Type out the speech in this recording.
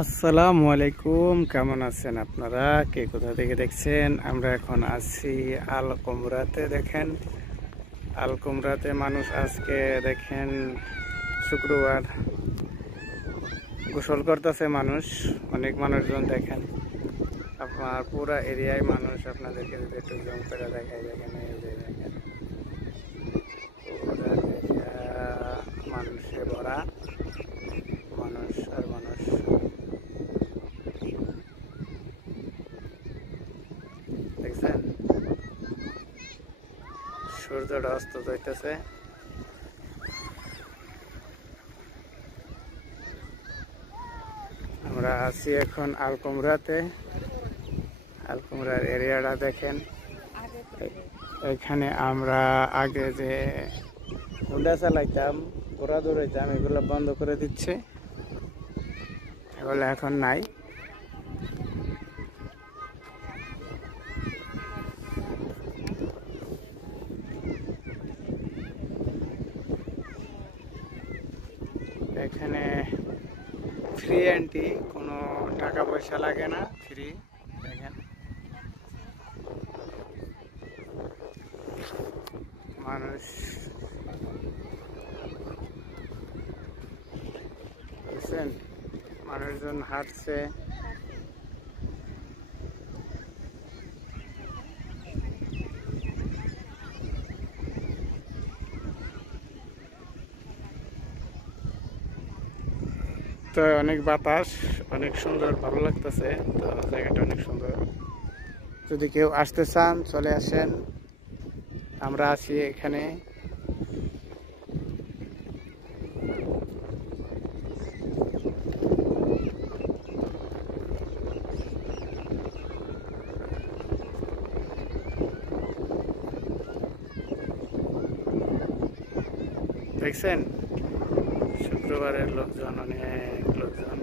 আসসালামু আলাইকুম, কেমন আছেন আপনারা? কে কোথা থেকে দেখছেন? আমরা এখন আছি আল কুমরাতে। দেখেন, আল কুমরাতে মানুষ আজকে দেখেন শুক্রবার গোসল করতেছে মানুষ, অনেক মানুষজন দেখেন। আপনার পুরা এরিয়ায় মানুষ, আপনাদেরকে যদি একটু জুম করে দেখাই, দেখেন এই যে দেখেন পুরা এরিয়া মানুষে ভরা, মানুষ আর মানুষ। দেখছেন সূর্যটা অস্ত যাইতেছে। আমরা আছি এখন আল কুমরাতে। আল কুমরার এরিয়াটা দেখেন। এখানে আমরা আগে যে হুন্ডা চালাইতাম, ঘোড়া দৌড়াইতাম, এগুলো বন্ধ করে দিচ্ছে, এগুলো এখন নাই। এখানে ফ্রি এন্ট্রি, কোনো টাকা পয়সা লাগে না, ফ্রি। দেখেন মানুষ বুঝছেন, মানুষজন হাঁটছে। তো অনেক বাতাস, অনেক সুন্দর, ভালো লাগতেছে। তো জায়গাটা অনেক সুন্দর, যদি কেউ আসতে চান চলে আসেন। আমরা আছি এখানে। দেখছেন শুক্রবারের লোকজন, অনেক লোকজন।